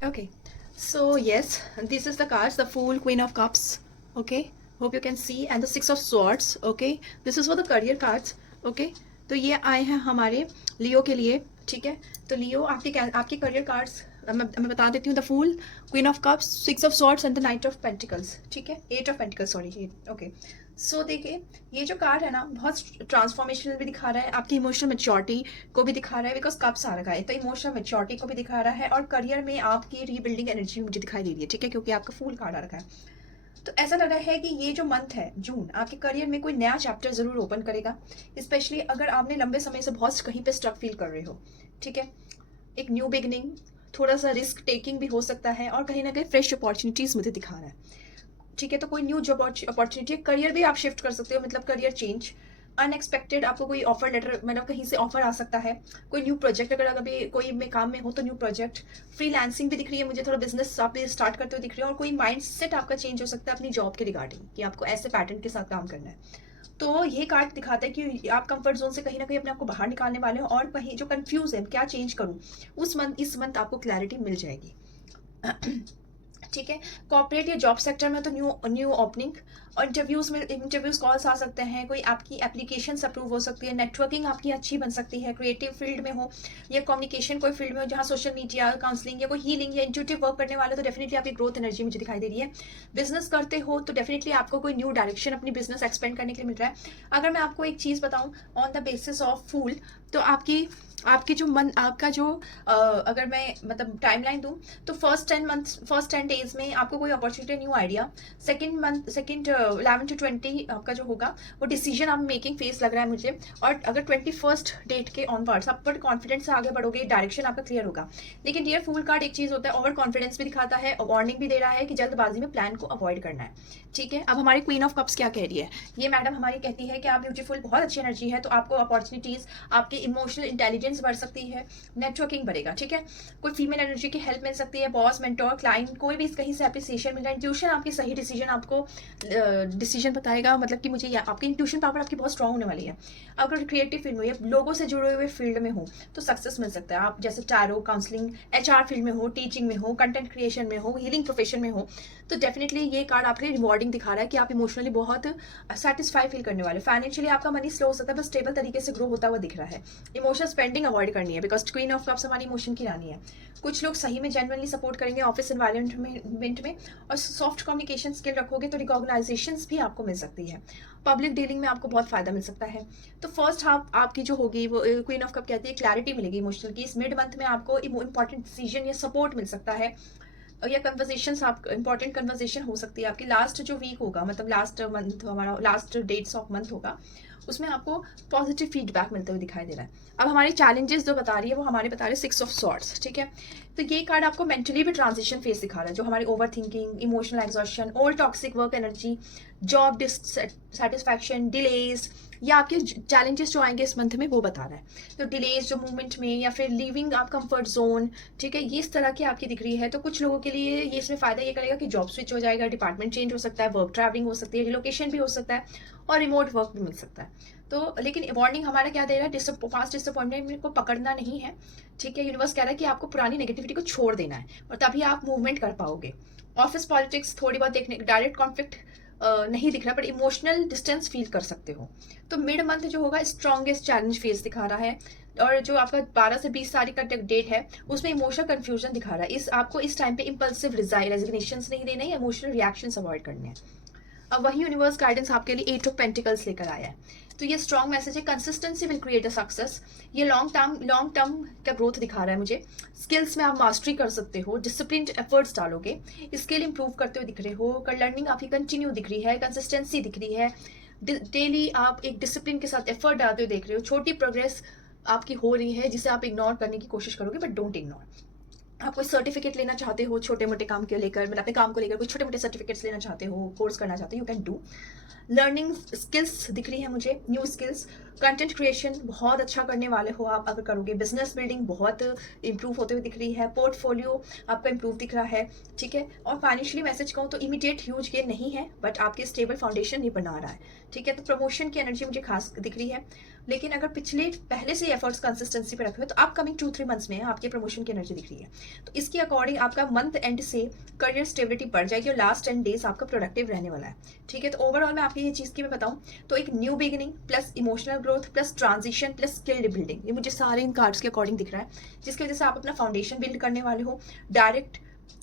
Okay, so yes, this is the cards, the Fool, Queen of Cups. Okay, hope you can see, and the Six of Swords. Okay, this is for the career cards. Okay, तो ये आए हैं हमारे लियो के लिए. ठीक है, तो लियो आपके करियर कार्ड्स मैं बता देती हूँ. The fool, queen of cups, six of swords and the knight of pentacles. ठीक है, eight of pentacles, sorry. Okay, so देखिए, ये जो कार्ड है ना, बहुत ट्रांसफॉर्मेशनल भी दिखा रहा है, आपकी इमोशनल मेच्योरिटी को भी दिखा रहा है, बिकॉज कप्स आ रखा है, तो इमोशनल मेच्योरिटी को भी दिखा रहा है, और करियर में आपकी रीबिल्डिंग एनर्जी मुझे दिखाई दे रही है. ठीक है, क्योंकि आपका फूल कार्ड आ रखा है. तो ऐसा लग रहा है कि ये जो मंथ है जून, आपके करियर में कोई नया चैप्टर जरूर ओपन करेगा, स्पेशली अगर आपने लंबे समय से बहुत कहीं पे स्ट्रक फील कर रहे हो. ठीक है, एक न्यू बिगनिंग, थोड़ा सा रिस्क टेकिंग भी हो सकता है, और कहीं ना कहीं फ्रेश अपॉर्चुनिटीज मुझे दिखा रहा है. ठीक है, तो कोई न्यू जॉब अपॉर्चुनिटी, करियर भी आप शिफ्ट कर सकते हो, मतलब करियर चेंज, अनएक्सपेक्टेड आपको कोई ऑफर लेटर, मतलब कहीं से ऑफर आ सकता है, कोई न्यू प्रोजेक्ट, अगर अभी कोई में काम में हो तो न्यू प्रोजेक्ट, फ्रीलांसिंग भी दिख रही है मुझे, थोड़ा बिजनेस आप स्टार्ट करते हुए दिख रही है, और कोई माइंड सेट आपका चेंज हो सकता है अपनी जॉब के रिगार्डिंग, कि आपको ऐसे पैटर्न के साथ काम करना है. तो ये कार्ड दिखाता है कि आप कंफर्ट जोन से कहीं ना कहीं अपने आप को बाहर निकालने वाले हो, और कहीं जो कंफ्यूज है क्या चेंज करूं, इस मंथ आपको क्लैरिटी मिल जाएगी. ठीक है, कॉर्पोरेट या जॉब सेक्टर में तो न्यू न्यू ओपनिंग, और इंटरव्यूज कॉल्स आ सकते हैं, कोई आपकी एप्लीकेशन अप्रूव हो सकती है, नेटवर्किंग आपकी अच्छी बन सकती है, क्रिएटिव फील्ड में हो या कम्युनिकेशन कोई फील्ड में हो, जहाँ सोशल मीडिया, काउंसलिंग या कोई हीलिंग या इंट्यूटिव वर्क करने वाले, तो डेफिनेटली आपकी ग्रोथ एनर्जी मुझे दिखाई दे रही है. बिजनेस करते हो तो डेफिनेटली आपको कोई न्यू डायरेक्शन अपनी बिजनेस एक्सपेंड करने के लिए मिल रहा है. अगर मैं आपको एक चीज़ बताऊँ ऑन द बेसिस ऑफ फूल, तो आपकी जो मन, आपका जो अगर मैं मतलब टाइमलाइन दूं, तो फर्स्ट 10 डेज में आपको कोई opportunity, new idea. Second 11 to 20 आपका जो होगा वो डिसीजन आप मेकिंग फेस लग रहा है मुझे. और अगर 21st डेट के ऑनवर्ड्स आप बड़े कॉन्फिडेंस से आगे बढ़ोगे, डायरेक्शन आपका क्लियर होगा. लेकिन डियर फूल कार्ड एक चीज होता है, ओवर कॉन्फिडेंस भी दिखाता है, और वार्निंग भी दे रहा है कि जल्दबाजी में प्लान को अवॉइड करना है. ठीक है, अब हमारी क्वीन ऑफ कप्स क्या कह रही है, ये मैडम हमारी कहती है कि आप ब्यूटीफुल, बहुत अच्छी एनर्जी है, तो आपको अपॉर्चुनिटीज, आपकी इमोशनल इंटेलिजेंस बढ़ सकती है, नेटवर्किंग बढ़ेगा. ठीक है, कोई फीमेल एनर्जी की हेल्प मिल सकती है, बॉस, मेंटोर, क्लाइंट, कोई भी कहीं से अप्रिसिएशन मिल रहा है. इंट्यूशन आपकी सही डिसीजन आपको डिसीजन बताएगा, मतलब कि मुझे आपकी इंट्यूशन पावर आपकी बहुत स्ट्रांग होने वाली है. अगर क्रिएटिव फील्ड में या लोगों से जुड़े हुए फील्ड में हो तो सक्सेस मिल सकता है. आप जैसे टैरो, काउंसलिंग, एचआर फील्ड में हो, टीचिंग में हो, कंटेंट क्रिएशन में हो, हीलिंग प्रोफेशन में हो, तो डेफिनेटली ये कार्ड आपके रिवॉर्डिंग दिखा रहा है कि आप इमोशनली बहुत सेटिस्फाई फील करने वाले. फाइनेंशियली आपका मनी स्लो हो सकता है, बस स्टेबल तरीके से ग्रो होता हुआ दिख रहा है. इमोशनल स्पेंडिंग अवॉइड करनी है, बिकॉज क्वीन ऑफ कप्स हमारी इमोशन की रानी है. कुछ लोग सही में जेन्युइनली सपोर्ट करेंगे ऑफिस एनवायरमेंट में, और सॉफ्ट कम्युनिकेशन स्किल रखोगे तो रिकॉग्नाइजेशन भी आपको मिल सकती है. पब्लिक डीलिंग में आपको बहुत फायदा मिल सकता है. तो फर्स्ट हाफ आपकी जो होगी वो क्वीन ऑफ कप कहती है क्लैरिटी मिलेगी इमोशनल की. इस मिड मंथ में आपको इंपॉर्टेंट डिसीजन या सपोर्ट मिल सकता है, या कन्वर्जेशन, आप इंपॉर्टेंट कन्वर्जेशन हो सकती है आपकी. लास्ट जो वीक होगा, मतलब लास्ट मंथ, हमारा लास्ट डेट्स ऑफ मंथ होगा, उसमें आपको पॉजिटिव फीडबैक मिलते हुए दिखाई दे रहा है. अब हमारी चैलेंजेस जो बता रही है वो हमारे बता रहे हैं सिक्स ऑफ सॉर्ड्स. ठीक है, तो ये कार्ड आपको मेंटली भी ट्रांजिशन फेस दिखा रहा है, जो हमारी over thinking, emotional exhaustion, old toxic work energy, job dissatisfaction, delays, या आपके चैलेंजेस जो आएंगे इस मंथ में वो बता रहा है. तो डिलेज जो मूवमेंट में, या फिर लिविंग आप कंफर्ट जोन, ठीक है, ये इस तरह की आपकी दिख रही है. तो कुछ लोगों के लिए ये इसमें फायदा ये करेगा कि जॉब स्विच हो जाएगा, डिपार्टमेंट चेंज हो सकता है, वर्क ट्रैवलिंग हो सकती है, रिलोकेशन भी हो सकता है, और रिमोट वर्क भी मिल सकता है. तो लेकिन वार्निंग हमारा क्या दे रहा है, पास्ट डिसअपॉइंटमेंट को पकड़ना नहीं है. ठीक है, यूनिवर्स कह रहा है कि आपको पुरानी नेगेटिविटी को छोड़ देना है, और तभी आप मूवमेंट कर पाओगे. ऑफिस पॉलिटिक्स थोड़ी बहुत देखने, डायरेक्ट कॉन्फ्लिक्ट नहीं दिख रहा, पर इमोशनल डिस्टेंस फील कर सकते हो. तो मिड मंथ जो होगा स्ट्रॉन्गेस्ट चैलेंज फेस दिखा रहा है, और जो आपका 12 से 20 तारीख का डेट है उसमें इमोशनल कंफ्यूजन दिखा रहा है. आपको इस टाइम पे इम्पल्सिव रेजिग्नेशन नहीं देना है, इमोशनल रिएक्शंस अवॉइड करने हैं. अब वही यूनिवर्स गाइडेंस आपके लिए 8 ऑफ पेंटिकल्स लेकर आया है. तो ये स्ट्रॉन्ग मैसेज है, consistency will create a success. ये लॉन्ग टर्म का ग्रोथ दिखा रहा है मुझे. स्किल्स में आप मास्टरी कर सकते हो, डिसिप्लिन एफर्ट्स डालोगे, स्किल इंप्रूव करते हुए दिख रहे हो, लर्निंग आपकी कंटिन्यू दिख रही है, कंसिस्टेंसी दिख रही है, डेली आप एक डिसिप्लिन के साथ एफर्ट डालते हुए देख रहे हो. छोटी प्रोग्रेस आपकी हो रही है जिसे आप इग्नोर करने की कोशिश करोगे, बट डोंट इग्नोर. आप कोई सर्टिफिकेट लेना चाहते हो छोटे मोटे काम के लेकर, मतलब अपने काम को लेकर कोई छोटे मोटे सर्टिफिकेट्स लेना चाहते हो, कोर्स करना चाहते हो, you can do. Learning skills दिख रही है मुझे, न्यू स्किल्स. कंटेंट क्रिएशन बहुत अच्छा करने वाले हो आप अगर करोगे. बिजनेस बिल्डिंग बहुत इंप्रूव होते हुए दिख रही है. पोर्टफोलियो आपका इंप्रूव दिख रहा है. ठीक है, और फाइनेंशियली मैसेज कहूँ तो इमीडिएट ह्यूज गेन नहीं है, बट आपके स्टेबल फाउंडेशन नहीं बना रहा है. ठीक है, तो प्रमोशन की एनर्जी मुझे खास दिख रही है. लेकिन अगर पहले से एफर्ट्स कंसिस्टेंसी पे रखे हो तो अपकमिंग 2-3 मंथ्स में आपके प्रमोशन की एनर्जी दिख रही है। तो इसके अकॉर्डिंग आपका मंथ एंड से करियर स्टेबिलिटी बढ़ जाएगी और लास्ट 10 डेज आपका प्रोडक्टिव रहने वाला है। ठीक है, तो ओवरऑल मैं आपकी ये चीज़ की मैं बताऊँ तो एक new beginning plus emotional growth plus transition plus skill building, ये मुझे सारे इन कार्ड्स के अकॉर्डिंग दिख रहा है, जिसकी वजह से आप अपना फाउंडेशन बिल्ड करने वाले हो,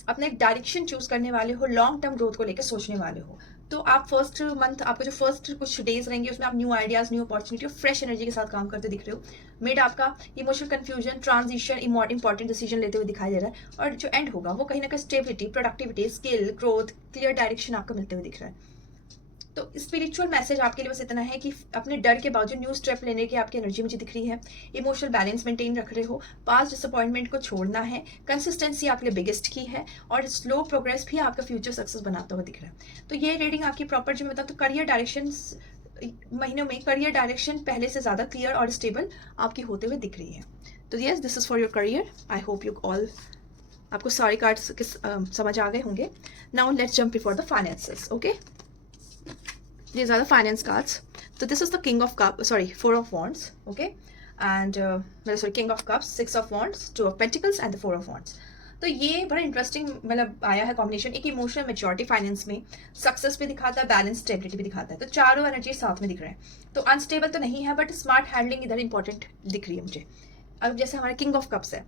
अपना एक डायरेक्शन चूज करने वाले हो, लॉन्ग टर्म ग्रोथ को लेकर सोचने वाले हो। तो आप फर्स्ट मंथ, आपका जो फर्स्ट कुछ डेज रहेंगे उसमें आप न्यू आइडियाज, न्यू अपॉर्चुनिटी और फ्रेश एनर्जी के साथ काम करते दिख रहे हो। मिड आपका emotional confusion, transition, important decision लेते हुए दिखाई दे रहा है, और जो एंड होगा वो कहीं ना कहीं stability, productivity, skill growth, clear direction आपको मिलते हुए दिख रहा है। तो स्पिरिचुअल मैसेज आपके लिए बस इतना है कि अपने डर के बावजूद न्यू स्टेप लेने की आपकी एनर्जी मुझे दिख रही है। इमोशनल बैलेंस मेंटेन रख रहे हो, पास्ट डिसअपॉइंटमेंट को छोड़ना है, कंसिस्टेंसी आपके लिए बिगेस्ट की है, और स्लो प्रोग्रेस भी आपका फ्यूचर सक्सेस बनाता हुआ दिख रहा है। तो ये रीडिंग आपकी प्रॉपर जो मैं बताऊँ तो करियर डायरेक्शन महीनों में करियर डायरेक्शन पहले से ज़्यादा क्लियर और स्टेबल आपकी होते हुए दिख रही है। तो yes, this is for your career. I hope you all, आपको सारे कार्ड्स समझ आ गए होंगे। Now let's jump before the finances. Okay, these are the finance cards. So this is the king of cups, sorry, 4 of wands, okay, and sorry, king of cups, 6 of wands, 2 of pentacles and the 4 of wands. तो ये बड़ा interesting मतलब आया है combination, एक emotional maturity finance में, success भी दिखाता है, बैलेंस स्टेबिलिटी भी दिखाता है। तो चारों एनर्जी साथ में दिख रहे हैं। तो अनस्टेबल तो नहीं है, बट स्मार्ट हैंडलिंग इधर इंपॉर्टेंट दिख रही है मुझे। अब जैसे हमारे किंग ऑफ कप्स है,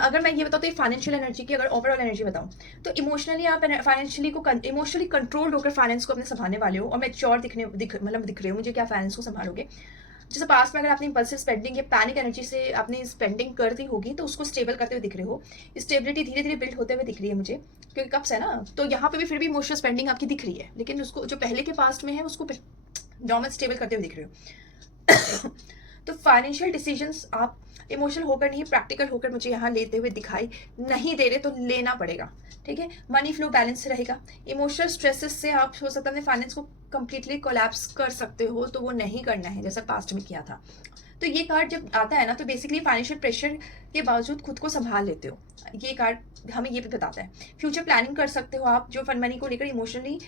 अगर मैं ये बताऊँ तो ये फाइनेंशियल एनर्जी की अगर ओवरऑल एनर्जी बताऊँ तो इमोशनली आप इमोशनली कंट्रोल होकर फाइनेंस को अपने संभालने वाले हो, और मेच्योर दिख रहे हो मुझे क्या फाइनेंस को संभालोगे। जैसे पास्ट में अगर आपने इंपल्सिव स्पेंडिंग या पैनिक एनर्जी से आपने स्पेंडिंग कर दी होगी तो उसको स्टेबल करते हुए दिख रहे हो, स्टेबिलिटी धीरे धीरे बिल्ड होते हुए दिख रही है मुझे, क्योंकि कप्स है ना, तो यहाँ पे भी फिर भी इमोशनल स्पेंडिंग आपकी दिख रही है, लेकिन उसको जो पहले के पास्ट में है उसको नॉर्मल स्टेबल करते हुए दिख रहे हो। तो फाइनेंशियल डिसीजंस आप इमोशनल होकर नहीं, प्रैक्टिकल होकर मुझे यहाँ लेते हुए दिखाई नहीं दे रहे, तो लेना पड़ेगा। ठीक है, मनी फ्लो बैलेंस रहेगा। इमोशनल स्ट्रेसेस से आप हो सकता है फाइनेंस को कंप्लीटली कोलैप्स कर सकते हो, तो वो नहीं करना है जैसा पास्ट में किया था। तो ये कार्ड जब आता है ना, तो बेसिकली फाइनेंशियल प्रेशर के बावजूद खुद को संभाल लेते हो, ये कार्ड हमें ये भी बताता है। फ्यूचर प्लानिंग कर सकते हो आप, जो फंड मनी को लेकर इमोशनली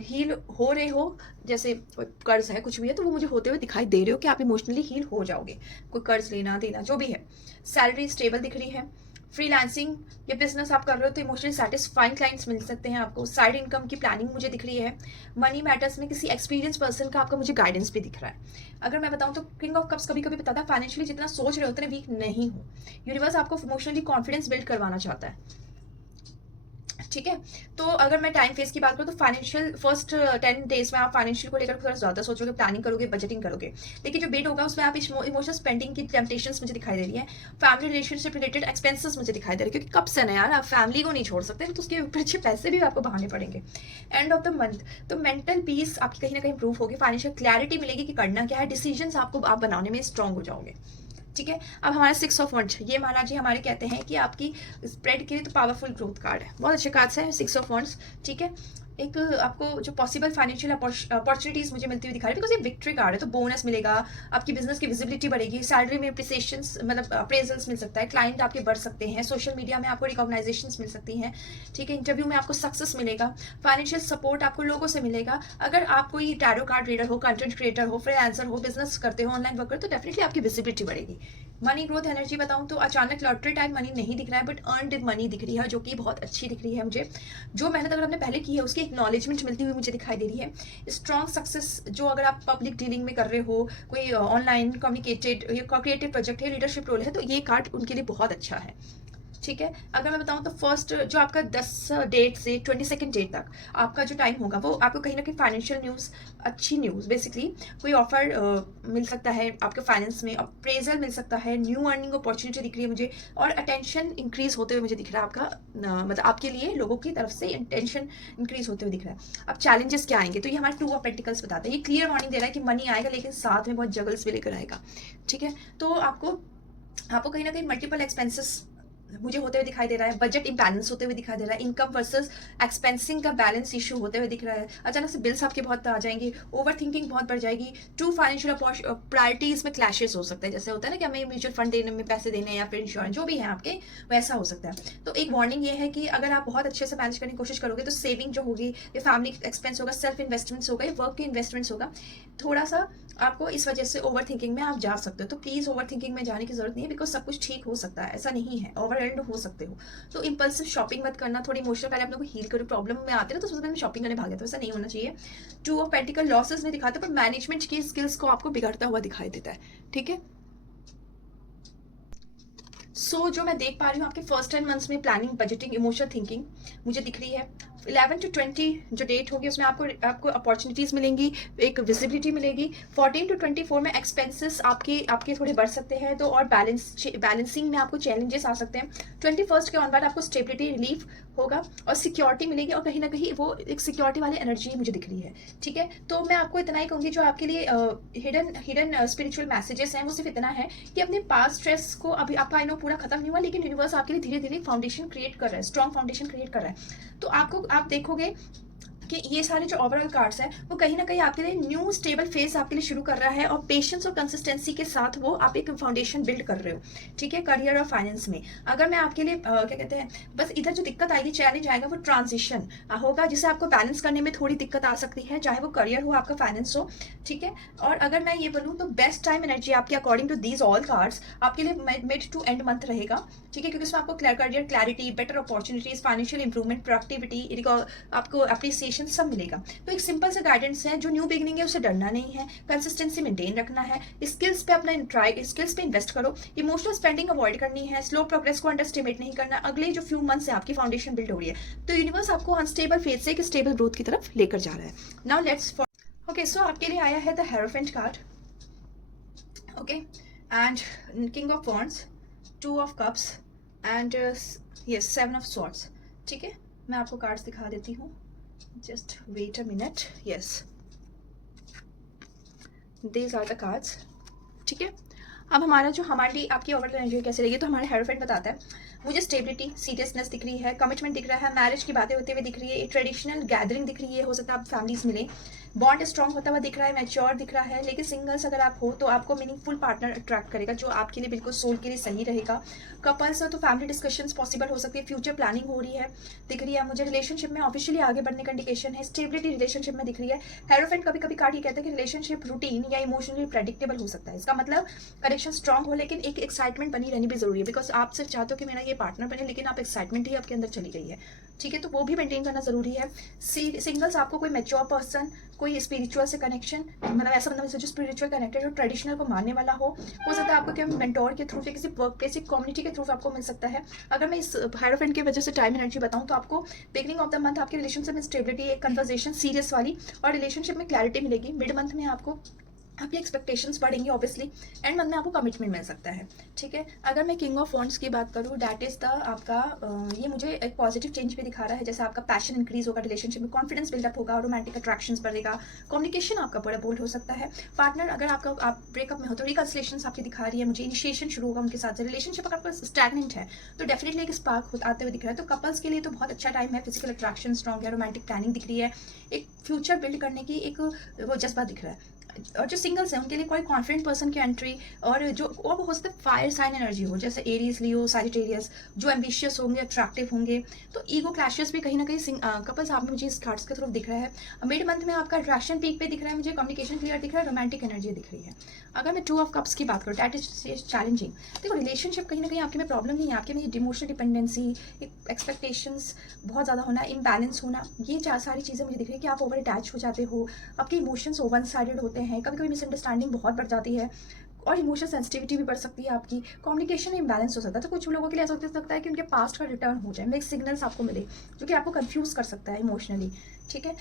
हील हो रहे हो, जैसे कर्ज है कुछ भी है तो वो मुझे होते हुए दिखाई दे रहे हो कि आप इमोशनली हील हो जाओगे, कोई कर्ज लेना देना जो भी है। सैलरी स्टेबल दिख रही है। फ्रीलांसिंग या बिजनेस आप कर रहे हो तो इमोशनली सेटिस्फाइंग क्लाइंट्स मिल सकते हैं आपको। साइड इनकम की प्लानिंग मुझे दिख रही है। मनी मैटर्स में किसी एक्सपीरियंस पर्सन का आपका मुझे गाइडेंस भी दिख रहा है। अगर मैं बताऊं तो किंग ऑफ कप्स कभी कभी बताता है फाइनेंशियली जितना सोच रहे हो उतने वीक नहीं हो। यूनिवर्स आपको इमोशनली कॉन्फिडेंस बिल्ड करवाना चाहता है। ठीक है, तो अगर मैं टाइम फेज की बात करूँ तो फाइनेंशियल फर्स्ट 10 डेज में आप फाइनेंशियल को लेकर थोड़ा ज़्यादा सोचोगे, प्लानिंग करोगे, बजटिंग करोगे, लेकिन जो बिड होगा उसमें आप इमोशनल स्पेंडिंग की टेम्पटेशंस मुझे दिखाई दे रही है। फैमिली रिलेशनशिप रिलेटेड एक्सपेंसेस मुझे दिखाई दे रहे हैं, क्योंकि कब से ना यार आप फैमिली को नहीं छोड़ सकते, तो उसके ऊपर अच्छे पैसे भी आपको बहाने पड़ेंगे। एंड ऑफ द मंथ तो मेंटल पीस आपकी कहीं ना कहीं इंप्रूव होगी, फाइनेंशियल क्लैरिटी मिलेगी कि करना क्या है, डिसीजंस आपको आप बनाने में स्ट्रांग हो जाओगे। ठीक है, अब हमारा 6 ऑफ वंड्स, ये महाराज जी हमारे कहते हैं कि आपकी स्प्रेड के लिए तो पावरफुल ग्रोथ कार्ड है, बहुत अच्छे कार्ड्स हैं 6 ऑफ वंड्स। ठीक है, एक आपको जो पॉसिबल फाइनेंशियल अपॉर्चुनिटीज मुझे मिलती हुई दिखा रही है, बिकॉज ये विक्ट्री कार्ड है, तो बोनस मिलेगा, आपकी बिजनेस की विजिबिलिटी बढ़ेगी, सैलरी में अप्रिसिएशंस मतलब अप्रेजल्स मिल सकता है, क्लाइंट आपके बढ़ सकते हैं, सोशल मीडिया में आपको रिकॉग्नाइजेशंस मिल सकती हैं। ठीक है, इंटरव्यू में आपको सक्सेस मिलेगा, फाइनेंशियल सपोर्ट आपको लोगों से मिलेगा। अगर आप कोई टैरो कार्ड रीडर हो, कंटेंट क्रिएटर हो, फ्रीलांसर हो, बिजनेस करते हो, ऑनलाइन वर्कर, तो डेफिनेटली आपकी विजिबिलिटी बढ़ेगी। मनी ग्रोथ एनर्जी बताऊं तो अचानक लॉटरी टाइम मनी नहीं दिख रहा है, बट अर्नड मनी दिख रही है, जो कि बहुत अच्छी दिख रही है मुझे। जो मेहनत अगर आपने पहले की है उसकी एक्नॉलेजमेंट मिलती हुई मुझे दिखाई दे रही है। स्ट्रॉन्ग सक्सेस, जो अगर आप पब्लिक डीलिंग में कर रहे हो, कोई ऑनलाइन कम्युनिकेटेड या क्रिएटिव प्रोजेक्ट है, लीडरशिप रोल है, तो ये कार्ड उनके लिए बहुत अच्छा है। ठीक है, अगर मैं बताऊं तो फर्स्ट जो आपका 10 डेट से 22 डेट तक आपका जो टाइम होगा वो आपको कहीं ना कहीं फाइनेंशियल न्यूज़, अच्छी न्यूज़, बेसिकली कोई ऑफर मिल सकता है आपके फाइनेंस में, अप्रेजल मिल सकता है, न्यू अर्निंग अपॉर्चुनिटी दिख रही है मुझे, और अटेंशन इंक्रीज होते हुए मुझे दिख रहा है आपका, मतलब आपके लिए लोगों की तरफ से अटेंशन इंक्रीज होते हुए दिख रहा है। अब चैलेंजेस क्या आएंगे, तो ये हमारे 2 ऑफ पेंटिकल्स बताते हैं, ये क्लियर वार्निंग दे रहा है कि मनी आएगा लेकिन साथ में बहुत जगल्स भी लेकर आएगा। ठीक है, तो आपको कहीं ना कहीं मल्टीपल एक्सपेंसेस मुझे होते हुए दिखाई दे रहा है, बजट इम्बैलेंस होते हुए दिखाई दे रहा है, इनकम वर्सेस एक्सपेंसिंग का बैलेंस इशू होते हुए दिख रहा है, अचानक से बिल्स आपके बहुत आ जाएंगे, ओवर थिंकिंग बहुत बढ़ जाएगी, 2 फाइनेंशियल प्रायोरिटीज में क्लैशेस हो सकते हैं, जैसे होता है ना कि हमें म्यूचुअल फंड देने में पैसे देने या फिर इंश्योरेंस जो भी है आपके, वैसा हो सकता है। तो एक वार्निंग ये है कि अगर आप बहुत अच्छे से मैनेज करने की कोशिश करोगे तो सेविंग जो होगी, ये फैमिली एक्सपेंस होगा, सेल्फ इन्वेस्टमेंट्स होगा, ये वर्क के इन्वेस्टमेंट्स होगा, थोड़ा सा आपको इस वजह से ओवर थिंकिंग में आप जा सकते हो। तो प्लीज़ ओवर थिंकिंग में जाने की ज़रूरत नहीं है, बिकॉज सब कुछ ठीक हो सकता है, ऐसा नहीं है, ओवरवेल्ड हो सकते हो। तो इम्पल्सिव शॉपिंग मत करना, थोड़ी इमोशनल पहले अपने को हील करो। प्रॉब्लम में आते ना तो सबसे पहले शॉपिंग करने भाग जाते हो, ऐसा नहीं होना चाहिए। 2 ऑफ पेंटिकल लॉसेस नहीं दिखाते, पर मैनेजमेंट की स्किल्स को आपको बिगड़ता हुआ दिखाई देता है, ठीक है। जो मैं देख पा रही हूँ आपके फर्स्ट 10 मंथ्स में प्लानिंग, बजटिंग, इमोशनल थिंकिंग मुझे दिख रही है। 11 to 20 जो डेट होगी उसमें आपको अपॉर्चुनिटीज मिलेंगी, एक विजिबिलिटी मिलेगी। 14 to 24 में एक्सपेंसेस आपके थोड़े बढ़ सकते हैं, तो और बैलेंसिंग में आपको चैलेंजेस आ सकते हैं। 21 के ऑन बाद आपको स्टेबिलिटी, रिलीफ होगा और सिक्योरिटी मिलेगी, और कहीं ना कहीं वो एक सिक्योरिटी वाली एनर्जी मुझे दिख रही है, ठीक है। तो मैं आपको इतना ही कहूँगी, जो आपके लिए हिडन स्पिरिचुअल मैसेजेस हैं वो सिर्फ इतना है कि अपने पास्ट स्ट्रेस को, अभी आपका आई नो पूरा खत्म नहीं हुआ, लेकिन यूनिवर्स आपके लिए धीरे धीरे फाउंडेशन क्रिएट कर रहा है, स्ट्रॉन्ग फाउंडेशन क्रिएट कर रहा है। तो आप देखोगे कि ये सारे जो ओवरऑल कार्ड्स हैं वो कहीं ना कहीं आपके लिए न्यू स्टेबल फेज आपके लिए शुरू कर रहा है, और पेशेंस और कंसिस्टेंसी के साथ वो आप एक फाउंडेशन बिल्ड कर रहे हो, ठीक है, करियर और फाइनेंस में। अगर मैं आपके लिए क्या कहते हैं, बस इधर जो दिक्कत आएगी, चैलेंज आएगा, वो ट्रांजिशन होगा, जिसे आपको बैलेंस करने में थोड़ी दिक्कत आ सकती है, चाहे वो करियर हो, आपका फाइनेंस हो, ठीक है। और अगर मैं ये बोलूँ तो बेस्ट टाइम एनर्जी आपकी according to these all cards आपके लिए मिड टू एंड मंथ रहेगा, ठीक है, क्योंकि उसमें आपको career clarity, better opportunities, financial improvement, productivity, आपको अप्रिसिएशन सब मिलेगा। तो एक सिंपल सा गाइडेंस है, जो न्यू बिगिनिंग है उसे डरना नहीं है, कंसिस्टेंसी मेंटेन रखना है, स्किल्स पे अपना स्किल्स पे इन्वेस्ट करो, इमोशनल स्पेंडिंग अवॉइड करनी है, स्लो प्रोग्रेस को अंडरस्टिमेट नहीं करना। अगले जो फ्यू मंथ से आपकी फाउंडेशन बिल्ड हो रही है, तो यूनिवर्स आपको अनस्टेबल फेज से एक स्टेबल ग्रोथ की तरफ लेकर जा रहा है। नाउ लेट्स ओके, सो आपके लिए आया है the hierophant card, okay, and king of wands, 2 of cups and yes 7 of swords, ठीक है। मैं आपको कार्ड्स दिखा देती हूँ, just wait a minute, yes, these are the cards, ठीक है। अब हमारे लिए आपकी ओवरऑल एनर्जी कैसे रहेगी, तो हमारे हेरोफेंट बताता है, मुझे स्टेबिलिटी, सीरियसनेस दिख रही है, कमिटमेंट दिख रहा है, मैरिज की बातें होते हुए दिख रही है, ट्रेडिशनल गैदरिंग दिख रही है, हो सकता है आप फैमिलीज मिले, बॉन्ड स्ट्रॉन्ग होता हुआ दिख रहा है, मैच्योर दिख रहा है। लेकिन सिंगल्स अगर आप हो तो आपको मीनिंगफुल पार्टनर अट्रैक्ट करेगा, जो आपके लिए बिल्कुल सोल के लिए सही रहेगा। कपल्स हो तो फैमिली डिस्कशंस पॉसिबल हो सकती है, फ्यूचर प्लानिंग हो रही है, दिख रही है मुझे। रिलेशनशिप में ऑफिशियली आगे बढ़ने का इंडिकेशन है, स्टेबिलिटी रिलेशनशिप में दिख रही है। हेरोफेंट कभी कभी कार्ड ये कहता है कि रिलेशनशिप रूटीन या इमोशनली प्रेडिक्टेबल हो सकता है, इसका मतलब कनेक्शन स्ट्रॉन्ग हो, लेकिन एक एक्साइटमेंट बनी रहनी भी जरूरी है, बिकॉज आप सिर्फ चाहते हो कि मेरा ये पार्टनर बने, लेकिन आप एक्साइटमेंट ही आपके अंदर चली गई है, ठीक है, तो वो भी मेंटेन करना जरूरी है। सिंगल्स आपको कोई मैच्योर पर्सन, कोई स्पिरिचुअल से कनेक्शन, मतलब ऐसा मतलब जो स्पिरिचुअल कनेक्टेड हो, ट्रेडिशनल को मानने वाला हो सकता है आपको क्या मेंटोर के थ्रू या किसी वर्क प्लेस, कम्युनिटी के थ्रू आपको मिल सकता है। अगर मैं इस हेरोफेंट की वजह से टाइम एनर्जी बताऊं तो आपको बिगनिंग ऑफ द मंथ आपके रिलेशनशिप में स्टेबिलिटी, एक कन्वर्सेशन सीरियस वाली, और रिलेशनशिप में क्लैरिटी मिलेगी। मिड मंथ में आपको आपकी एक्सपेक्टेशंस बढ़ेंगी ऑब्वियसली, एंड मंथ में आपको कमिटमेंट मिल सकता है, ठीक है। अगर मैं किंग ऑफ वॉन्ड्स की बात करूँ, दैट इज द आपका ये मुझे एक पॉजिटिव चेंज भी दिखा रहा है, जैसे आपका पैशन इंक्रीज होगा, रिलेशनशिप में कॉन्फिडेंस बिल्डअप होगा, रोमांटिक अट्रैक्शंस बढ़ेगा, कम्युनिकेशन आपका बड़ा बोल्ड हो सकता है। पार्टनर अगर आप ब्रेकअप में हो तो रिकंसिलेशंस आपकी दिखा रही है मुझे, इनिशिएशन शुरू होगा उनके साथ। रिलेशनशिप अगर आपका स्टैगनेंट है तो डेफिनेटली एक स्पार्क आते हुए दिख रहा है। तो कपल्स के लिए तो बहुत अच्छा टाइम है, फिजिकल अट्रैक्शन स्ट्रॉन्ग है, रोमांटिक प्लानिंग दिख रही है, एक फ्यूचर बिल्ड करने की एक वो जज्बा दिख रहा है। और जो सिंगल्स हैं उनके लिए कोई कॉन्फिडेंट पर्सन की एंट्री, और वो हो सकता है फायर साइन एनर्जी हो, जैसे एरीज, लियो, सैजिटेरियस, जो एम्बिशियस होंगे, अट्रैक्टिव होंगे। तो ईगो क्लैशेस भी कहीं ना कहीं कपल्स आप में मुझे इस कार्ड्स के थ्रू दिख रहा है। मिड मंथ में आपका अट्रैक्शन पीक पे दिख रहा है मुझे, कम्युनिकेशन क्लियर दिख रहा है, रोमांटिक एनर्जी दिख रही है। अगर मैं 2 ऑफ कप्स की बात करूँ, दैट इज चैलेंजिंग। देखो रिलेशनशिप कहीं ना कहीं आपके में प्रॉब्लम नहीं है, आपके में इमोशनल डिपेंडेंसी, एक्सपेक्टेशंस बहुत ज़्यादा होना, इम्बैलेंस होना, ये सारी चीज़ें मुझे दिख रही है कि आप ओवर अटैच हो जाते हो, आपके इमोशंस वन साइडेड होते हैं, कभी कभी मिसअंडरस्टैंडिंग बहुत बढ़ जाती है, और इमोशनल सेंसिटिविटी भी बढ़ सकती है आपकी, कम्युनिकेशन इम्बैलेंस हो सकता है। तो कुछ लोगों के लिए ऐसा हो सकता है कि उनके पास्ट का रिटर्न हो जाए, मिक्स सिग्नल्स आपको मिले, जो कि आपको कंफ्यूज कर सकता है इमोशनली, ठीक है।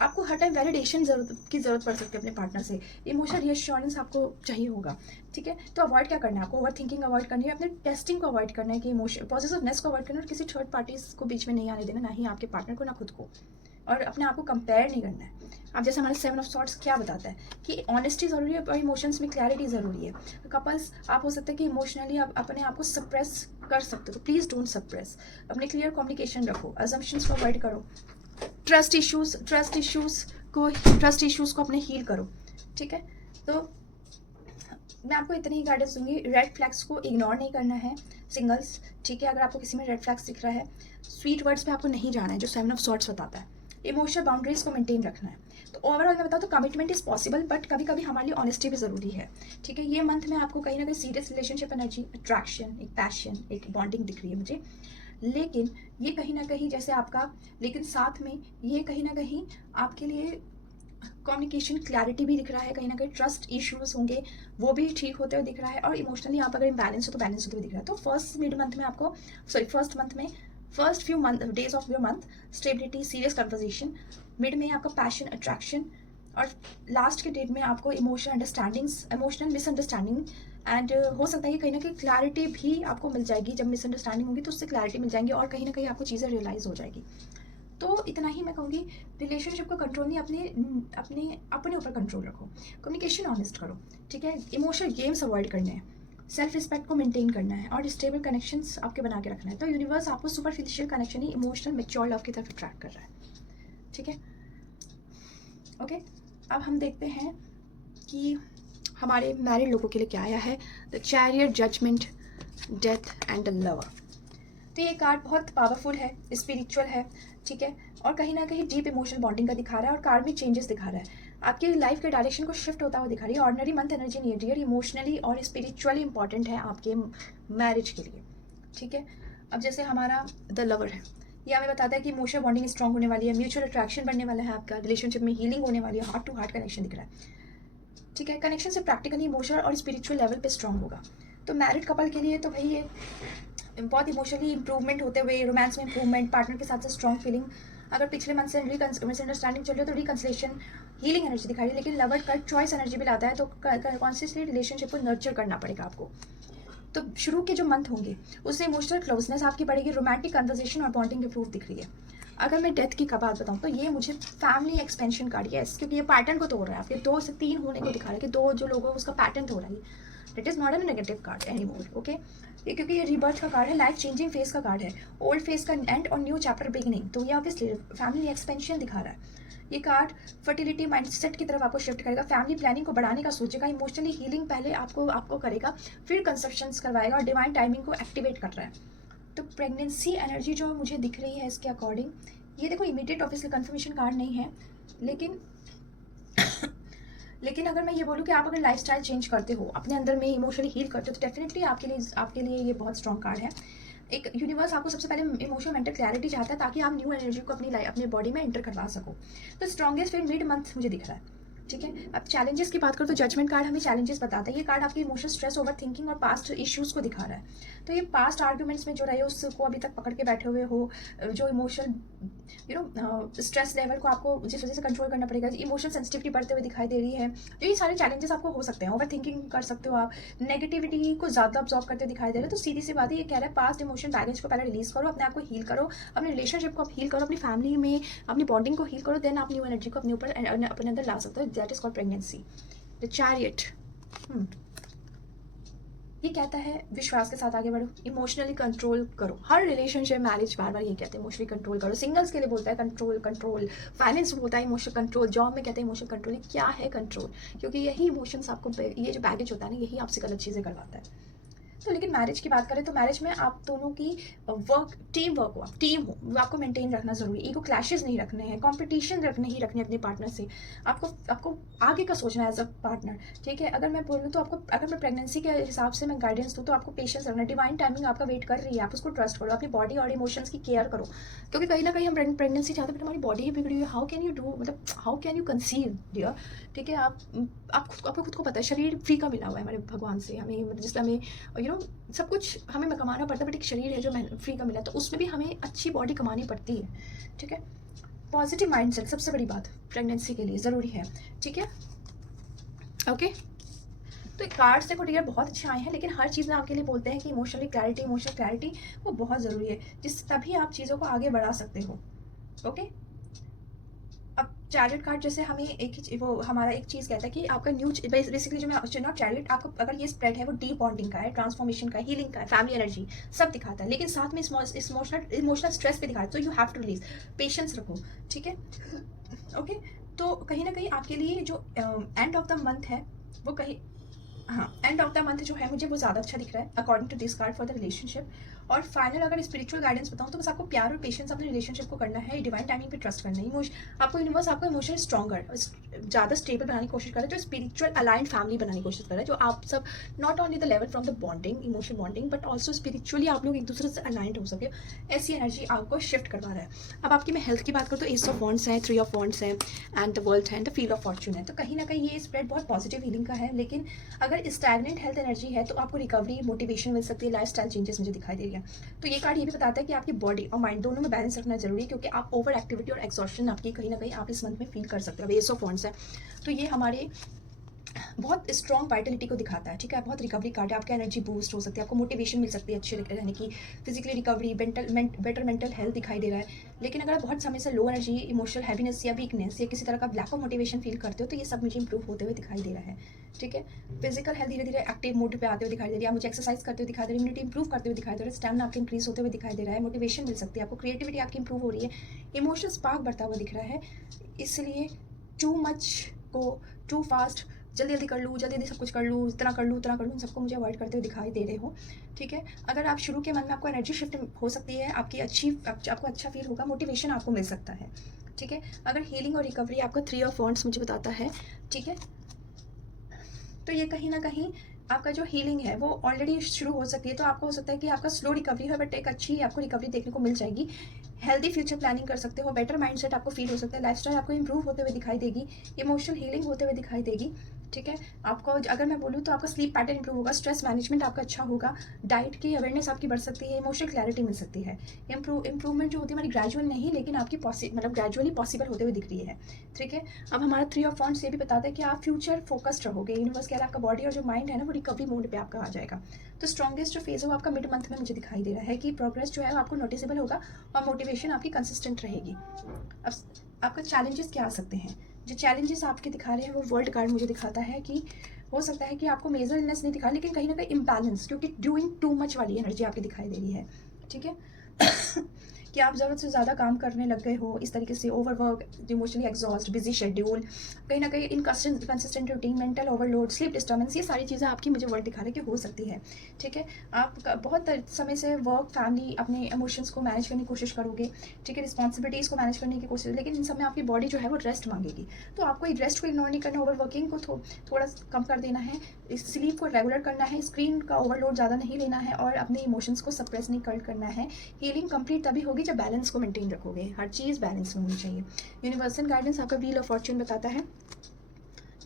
आपको हर टाइम वैलिडेशन की जरूरत पड़ सकती है अपने पार्टनर से, इमोशनल रिएश्योरेंस आपको चाहिए होगा, ठीक है। तो अवॉइड क्या करना है आपको, ओवर थिंकिंग अवॉइड करनी है, अपने टेस्टिंग को अवॉइड करना है, कि इमोशन पॉजिटिवनेस को अवॉइड करना है, और किसी थर्ड पार्टीज को बीच में नहीं आने देना, ना ही आपके पार्टनर को ना खुद को, और अपने आप को कंपेयर नहीं करना है। अब जैसे हमारे 7 ऑफ सॉर्ट्स क्या बताता है कि ऑनेस्टी ज़रूरी है और इमोशंस में क्लैरिटी ज़रूरी है। तो कपल्स आप हो सकता है कि इमोशनली आप अपने आप को सप्रेस कर सकते हो, तो प्लीज़ डोंट सप्रेस, अपने क्लियर कम्युनिकेशन रखो, अजम्पशंस को अवॉइड करो, ट्रस्ट इश्यूज़ को अपने हील करो, ठीक है। तो मैं आपको इतनी ही गाइडेंस दूंगी, रेड फ्लैग्स को इग्नोर नहीं करना है सिंगल्स, ठीक है। अगर आपको किसी में रेड फ्लैग्स दिख रहा है, स्वीट वर्ड्स पे आपको नहीं जाना है, जो 7 ऑफ सॉर्ट्स बताता है, इमोशनल बाउंड्रीज को मेंटेन रखना है। तो ओवरऑल मैं बताऊँ तो कमिटमेंट इज पॉसिबल, बट कभी कभी हमारे लिए ऑनेस्टी भी ज़रूरी है। ठीक है, ये मंथ में आपको कहीं ना कहीं सीरियस रिलेशनशिप एनर्जी, अट्रैक्शन, एक पैशन, एक बॉन्डिंग दिख रही है मुझे। लेकिन ये कहीं ना कहीं जैसे आपका, लेकिन साथ में ये कहीं ना कहीं आपके लिए कम्युनिकेशन क्लैरिटी भी दिख रहा है, कहीं ना कहीं ट्रस्ट इश्यूज होंगे वो भी ठीक होते हुए दिख रहा है, और इमोशनली आप अगर इम्बैलेंस हो तो बैलेंस होते हुए दिख रहा है। तो फर्स्ट मिड मंथ में आपको, सॉरी फर्स्ट मंथ में, first few month days of your month stability, serious conversation, mid में आपका पैशन, अट्रैक्शन, और लास्ट के डेट में आपको emotional understandings, emotional misunderstanding, and हो सकता है कि कहीं ना कहीं क्लैरिटी भी आपको मिल जाएगी। जब मिसअंडरस्टैंडिंग होगी तो उससे क्लैरिटी मिल जाएंगी और कहीं ना कहीं आपको चीज़ें रियलाइज हो जाएगी। तो इतना ही मैं कहूँगी, रिलेशनशिप को कंट्रोल नहीं, अपने अपने अपने ऊपर कंट्रोल रखो, कम्युनिकेशन ऑनेस्ट करो, ठीक है, इमोशनल गेम्स अवॉइड करने हैं, सेल्फ रिस्पेक्ट को मेंटेन करना है, और स्टेबल कनेक्शंस आपके बना के रखना है। तो यूनिवर्स आपको सुपरफिशियल कनेक्शन ही इमोशनल मैच्योर लव की तरफ अट्रैक्ट कर रहा है। ठीक है, ओके। अब हम देखते हैं कि हमारे मैरिड लोगों के लिए क्या आया है। The chariot, judgement, death and the lover. तो ये कार्ड बहुत पावरफुल है, स्पिरिचुअल है, ठीक है, और कहीं ना कहीं डीप इमोशनल बॉन्डिंग का दिखा रहा है, और कार्मिक चेंजेस दिखा रहा है, आपकी लाइफ के डायरेक्शन को शिफ्ट होता हुआ दिखा रही है। ऑर्डिनरी मंथ एनर्जी नहीं है डियर, इमोशनली और स्पिरिचुअली इंपॉर्टेंट है आपके मैरिज के लिए। ठीक है, अब जैसे हमारा द लवर है, ये हमें बताता है कि इमोशनल बॉन्डिंग स्ट्रॉन्ग होने वाली है, म्यूचुअल अट्रैक्शन बढ़ने वाला है, आपका रिलेशनशिप में हीलिंग होने वाली है, हार्ट टू हार्ट कनेक्शन दिख रहा है। ठीक है, कनेक्शन से प्रैक्टिकली इमोशनल और स्पिरिचुअल लेवल पे स्ट्रॉन्ग होगा। तो मैरिड कपल के लिए तो भाई ये बहुत इमोशनली इंप्रूवमेंट होते हुए, रोमांस में इंप्रूवमेंट, पार्टनर के साथ स्ट्रॉन्ग फीलिंग। अगर पिछले मंथ से मिसअंडरस्टैंडिंग चल रही है तो रिकंसिलेशन, हीलिंग एनर्जी दिखाई है। लेकिन लवर का चॉइस एनर्जी भी लाता है, तो कॉन्शियसली रिलेशनशिप को नर्चर करना पड़ेगा आपको। तो शुरू के जो मंथ होंगे उससे इमोशनल क्लोजनेस आपकी बढ़ेगी, रोमांटिक कन्वर्सेशन और बॉन्डिंग इंप्रूव दिख रही है। अगर मैं डेथ की बात बताऊँ तो ये मुझे फैमिली एक्सपेंशन कार्ड, यस, क्योंकि ये पैटर्न को तोड़ रहा है, आपके 2 से 3 होने को दिखा रहा है कि 2 जो लोग हैं उसका पैटर्न तोड़ रहा है। It is not a negative card any more, okay. ये क्योंकि ये रीबर्थ का कार्ड है, लाइफ चेंजिंग फेज का कार्ड है, ओल्ड फेज का एंड और न्यू चैप्टर बिगिनिंग। तो ये ऑब्वियसली फैमिली एक्सपेंशन दिखा रहा है। ये कार्ड फर्टिलिटी माइंडसेट की तरफ आपको शिफ्ट करेगा, फैमिली प्लानिंग को बढ़ाने का सोचेगा, इमोशनली हीलिंग पहले आपको करेगा, फिर कंसेप्शंस करवाएगा, और डिवाइन टाइमिंग को एक्टिवेट कर रहा है। तो प्रेगनेंसी एनर्जी जो मुझे दिख रही है इसके अकॉर्डिंग, ये देखो इमीडिएट ऑब्वियसली कंफर्मेशन कार्ड नहीं है, लेकिन अगर मैं ये बोलूँ कि आप अगर लाइफस्टाइल चेंज करते हो, अपने अंदर में इमोशनली हील करते हो, तो डेफिनेटली आपके लिए ये बहुत स्ट्रॉन्ग कार्ड है। एक यूनिवर्स आपको सबसे पहले इमोशनल मेंटल क्लैरिटी चाहता है, ताकि आप न्यू एनर्जी को अपनी बॉडी में एंटर करवा सको। तो स्ट्रॉन्गेस्ट फिर मिड मंथ मुझे दिख रहा है। ठीक है, अब चैलेंजेस की बात करो तो जजमेंट कार्ड हमें चैलेंजेस बताता है। ये कार्ड आपकी इमोशनल स्ट्रेस, ओवर थिंकिंग और पास्ट इश्यूज को दिखा रहा है। तो ये पास्ट आर्ग्यूमेंट्स में जो रहे उसको अभी तक पकड़ के बैठे हुए हो, जो इमोशनल स्ट्रेस लेवल को आपको जिस वजह से कंट्रोल करना पड़ेगा, इमोशनल सेंसिटिविटी बढ़ते हुए दिखाई दे रही है। तो ये सारे चैलेंजेस आपको हो सकते हैं, ओवर थिंकिंग कर सकते हो आप, नेगेटिविटी को ज़्यादा ऑब्जॉर्व करते दिखाई दे रहे हैं। तो सीधी सी बात है, ये कह रहा है पास्ट इमोशन बैगेज को पहले रिलीज करो, अपने आप को हील करो, अपने रिलेशनशिप को हील करो, अपनी फैमिली में अपनी बॉन्डिंग को हील करो, देन आप न्यू एनर्जी को अपने ऊपर अपने अंदर ला सकते हो। That is called pregnancy. The chariot ये कहता है विश्वास के साथ आगे बढ़ो, इमोशनली कंट्रोल करो। हर रिलेशनशिप, मैरिज बार बार ये कहते हैं इमोशनली कंट्रोल करो। सिंगल्स के लिए बोलता है कंट्रोल, फाइनेंस बोलता है इमोशनल कंट्रोल, जॉब में कहते हैं इमोशनल कंट्रोल। क्या है कंट्रोल? क्योंकि यही इमोशंस आपको, ये जो बैगेज होता है ना, यही आपसे गलत चीज़ें करवाता है। तो लेकिन मैरिज की बात करें तो मैरिज में आप दोनों की टीम वर्क हो, टीम हो, वो आपको मेंटेन रखना जरूरी है। ईगो क्लैशेस नहीं रखने हैं, कंपटीशन नहीं रखने अपने पार्टनर से। आपको आगे का सोचना है एज अ पार्टनर। ठीक है, अगर मैं बोलूँ तो अगर मैं प्रेगनेंसी के हिसाब से मैं गाइडेंस दूँ तो आपको पेशेंस रखना, डिवाइन टाइमिंग आपका वेट कर रही है, आप उसको ट्रस्ट करो, अपनी बॉडी और इमोशंस की केयर करो। क्योंकि कहीं ना कहीं हम प्रेगनेंसी चाहते हैं, हमारी बॉडी ही बिगड़ी हुई है। हाउ कैन यू डू, मतलब how can you conceive dear? ठीक है, आपको खुद को पता है शरीर फ्री का मिला हुआ है हमारे भगवान से, हमें जिससे हमें सब कुछ हमें कमाना पड़ता है, बट एक शरीर है जो फ्री का मिला, तो उसमें भी हमें अच्छी बॉडी कमानी पड़ती है। ठीक है, पॉजिटिव माइंडसेट सबसे बड़ी बात प्रेगनेंसी के लिए ज़रूरी है। ठीक है, ओके। तो कार्ड्स देखो डियर बहुत अच्छे आए हैं, लेकिन हर चीज़ में आपके लिए बोलते हैं कि इमोशनल क्लैरिटी वो बहुत ज़रूरी है, तभी आप चीज़ों को आगे बढ़ा सकते हो। ओके, अब चैरियट कार्ड जैसे हमें वो हमारा एक चीज़ कहता है कि आपका न्यू बेसिकली जो मैं नॉट चैरियट, आपको अगर ये स्प्रेड है वो डीप बॉन्डिंग का है, ट्रांसफॉर्मेशन का, हीलिंग का है, फैमिली एनर्जी सब दिखाता है, लेकिन साथ में इमोशनल स्ट्रेस भी दिखाता है। तो you have to release, patience रखो। ठीक है, ओके। तो कहीं ना कहीं आपके लिए जो एंड ऑफ द मंथ है वो कहीं हाँ, एंड ऑफ द मंथ जो है मुझे वो ज़्यादा अच्छा दिख रहा है according to this card for the relationship. और फाइनल अगर स्पिरिचुअल गाइडेंस बताऊँ तो बस आपको प्यार और पेशेंस अपने रिलेशनशिप को करना है, डिवाइन टाइमिंग पे ट्रस्ट करना है। आपको यूनिवर्स आपको इमोशनल स्ट्रॉगर ज़्यादा स्टेबल बनाने की कोशिश कर रहा है, जो स्पिरिचुअल अलाइंड फैमिली बनाने की कोशिश कर रहा है, जो आप सब not only the level from the bonding emotional bonding but also spiritually आप लोग एक दूसरे से अलाइंड हो सके, ऐसी एनर्जी आपको शिफ्ट करवा रहा है। अब आपकी मैं हेल्थ की बात करूँ तो एस ऑफ वॉन्ड्स है, 3 ऑफ वॉन्ड्स है एंड द वर्ल्ड है and the feel of Fortune है। तो कहीं ना कहीं ये स्प्रेड बहुत पॉजिटिव हीलिंग का है, लेकिन अगर स्टैगनेंट हेल्थ एनर्जी है तो आपको रिकवरी मोटिवेशन मिल सकती है, लाइफस्टाइल चेंजेस मुझे दिखाई दे रही है। तो ये कार्ड ये भी बताता है कि आपकी बॉडी और माइंड दोनों में बैलेंस रखना जरूरी है, क्योंकि आप ओवर एक्टिविटी और एक्सॉशन आपकी कहीं ना कहीं आप इस मंथ में फील कर सकते हो। एस ऑफ वॉन्ड्स है तो ये हमारे बहुत स्ट्रॉन्ग वाइटलिटी को दिखाता है, ठीक है। बहुत रिकवरी कार्ड है, आपकी एनर्जी बूस्ट हो सकती है, आपको मोटिवेशन मिल सकती है अच्छे रहने की, physically recovery, better mental health दिखाई दे रहा है। लेकिन अगर आप बहुत समय से लो एनर्जी, इमोशनल हैवीनेस या वीकनेस या किसी तरह का लैक ऑफ मोटिवेशन फील करते हो तो ये सब मुझे इंप्रूव होते हुए दिखाई दे रहा है, ठीक है। फिजिकल हेल्थ धीरे धीरे एक्टिव मोड पे आते हुए दिखाई दे रही है, मुझे एक्सरसाइज करते हुए दिखाई दे रही है, इम्यूनिटी इंप्रूव करते हुए दिखाई दे रहा है, स्टैमिना आपके इंक्रीज होते हुए दिखाई दे रहा है, मोटिवेशन मिल सकती है आपको, क्रिएटिविटी आपकी इंप्रूव हो रही है, इमोशनल स्पार्क बढ़ता हुआ दिख रहा है। इसलिए टू मच को टू फास्ट जल्दी जल्दी कर लूँ, जल्दी जल्दी सब कुछ कर लूँ, इतना कर लूँ उतना कर लूँ, सबको मुझे अवॉइड करते हुए दिखाई दे रहे हो, ठीक है। अगर आप शुरू के मन में आपको एनर्जी शिफ्ट हो सकती है, आपको अच्छा फील होगा, मोटिवेशन आपको मिल सकता है, ठीक है। अगर हीलिंग और रिकवरी आपका 3 ऑफ वॉन्ड्स मुझे बताता है, ठीक है। तो ये कहीं ना कहीं आपका जो हीलिंग है वो ऑलरेडी शुरू हो सकती है, तो आपको हो सकता है कि आपका स्लो रिकवरी हो बट एक अच्छी आपको रिकवरी देखने को मिल जाएगी। हेल्दी फ्यूचर प्लानिंग कर सकते हो, बेटर माइंडसेट आपको फील हो सकता है, लाइफस्टाइल आपको इंप्रूव होते हुए दिखाई देगी, इमोशनल हीलिंग होते हुए दिखाई देगी, ठीक है। आपको अगर मैं बोलूँ तो आपका स्लीप पैटर्न इंप्रूव होगा, स्ट्रेस मैनेजमेंट आपका अच्छा होगा, डाइट की अवेयरनेस आपकी बढ़ सकती है, इमोशनल क्लैरिटी मिल सकती है। इंप्रूवमेंट जो होती है हमारी ग्रेजुअल नहीं, लेकिन आपकी मतलब ग्रेजुअली पॉसिबल होते हुए दिख रही है, ठीक है। अब हमारा 3 ऑफ वॉन्ड्स ये भी बताता है कि आप फ्यूचर फोकस्ड रहोगे, यूनिवर्स कह रहा है आपका बॉडी और जो माइंड है ना वो रिकवरी मोड पे आपका आ जाएगा। तो स्ट्रॉन्गेस्ट जो फेज है वो आपका मिड मंथ में मुझे दिखाई दे रहा है कि प्रोग्रेस जो है आपको नोटिसेबल होगा और मोटिवेशन आपकी कंसिस्टेंट रहेगी। अब आपका चैलेंजेस क्या आ सकते हैं, जो चैलेंजेस आपके दिखा रहे हैं वो वर्ल्ड कार्ड मुझे दिखाता है कि हो सकता है कि आपको मेजर इलनेस नहीं दिखा, लेकिन कहीं ना कहीं इम्बैलेंस, क्योंकि डूइंग टू मच वाली एनर्जी आपकी दिखाई दे रही है, ठीक है। कि आप ज़रूरत से ज़्यादा काम करने लग गए हो, इस तरीके से overwork, emotionally exhaust, busy schedule, कहीं ना कहीं inconsistent routine, mental overload, sleep disturbance, ये सारी चीज़ें आपकी मुझे वर्ड दिखा रहे कि हो सकती है, ठीक है। आप बहुत समय से वर्क, फैमिली, अपने इमोशंस को मैनेज करने की कोशिश करोगे, ठीक है, रिस्पॉन्सिबिलिटीज़ को मैनेज करने की कोशिश, लेकिन इन समय आपकी बॉडी जो है वो रेस्ट मांगेगी, तो आपको रेस्ट को इग्नोर नहीं करना, ओवरवर्किंग को थोड़ा कम कर देना है, स्लीप को रेगुलर करना है, स्क्रीन का ओवरलोड ज़्यादा नहीं लेना है और अपने इमोशंस को सप्रेस नहीं करना है। हीलिंग कंप्लीट तभी होगी जब बैलेंस को मेंटेन रखोगे, हर चीज़ बैलेंस में होनी चाहिए। यूनिवर्सल गाइडेंस आपका व्हील ऑफ फॉर्च्यून बताता है